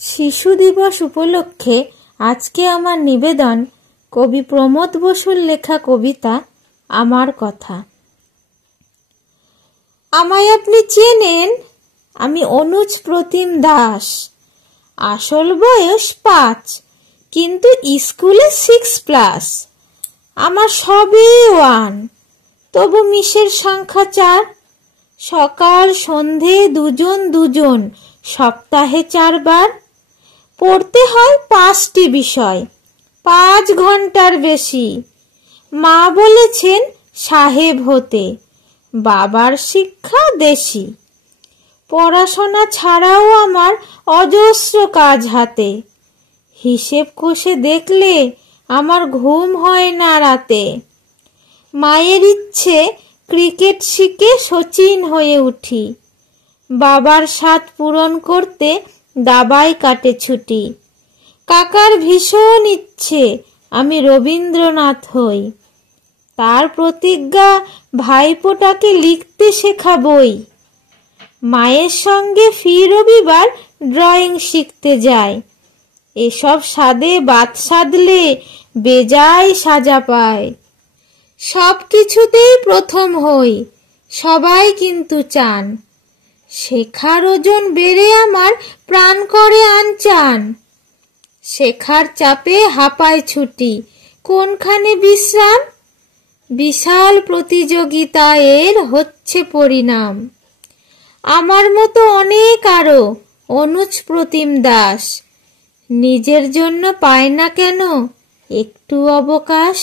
শিশু দিবস উপলক্ষে আজকে আমার নিবেদন কবি প্রমোদ বসুর লেখা কবিতা আমার কথা। আমায় আপনি চেনেন, আমি অনুজ প্রতিম দাস। আসল বয়স 5, কিন্তু স্কুলে 6+। আমার সবই 1, তবু মিশের সংখ্যা 4। সকাল সন্ধে দুজন, সপ্তাহে 4 বার। পড়তে হয় 5টি বিষয়, 5 ঘন্টার বেশি। মা বলেছেন সাহেব হতে, বাবার শিক্ষা দেশি। পড়াশোনা ছাড়াও আমার অজস্র কাজ হাতে। হিসেব কষে দেখলে আমার ঘুম হয় না রাতে। মায়ের ইচ্ছে ক্রিকেট শিখে সচিন হয়ে উঠি। বাবার স্বাদ পূরণ করতে দাবায় কাটে ছুটি। কাকার ভীষণ ইচ্ছে আমি রবীন্দ্রনাথ হই। তার প্রতিজ্ঞা ভাইপোটাকে লিখতে শেখাবই। মায়ের সঙ্গে ফি রবিবার ড্রয়িং শিখতে যায়। এসব স্বাদে বাত সাধলে বেজায় সাজা পায়। সব কিছুতেই প্রথম হই, সবাই কিন্তু চান। শেখার ওজন বেড়ে আমার প্রাণ করে আনচান। শেখার চাপে হাঁপায় ছুটি, কোনখানে বিশ্রাম? বিশাল প্রতিযোগিতা এর হচ্ছে পরিণাম। আমার মতো অনেক আরো অনুজ প্রতিম দাস নিজের জন্য পায় না কেন একটু অবকাশ?